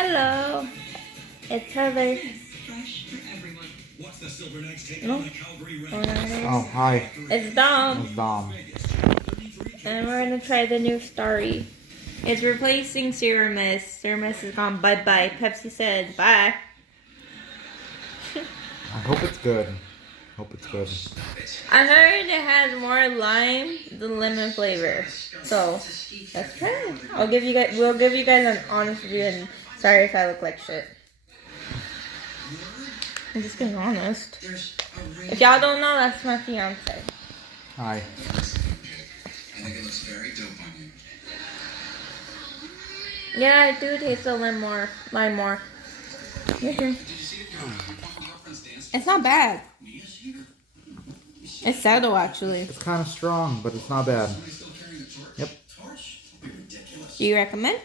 Hello. It's Heather. No? Oh, hi. It's Dom. It's Dom. And we're gonna try the new Starry. It's replacing Serum Mist. Serum Mist is gone. Bye-bye. Pepsi said bye. I hope it's good. Hope it's good. I heard it has more lime than lemon flavor. So let's try it. We'll give you guys an honest review, and sorry if I look like shit. I'm just being honest. If y'all don't know, that's my fiance. Hi. I think it looks very dope on you. Yeah, I do taste a lime more. It's not bad. It's subtle, actually. It's kind of strong, but it's not bad. Yep. Do you recommend?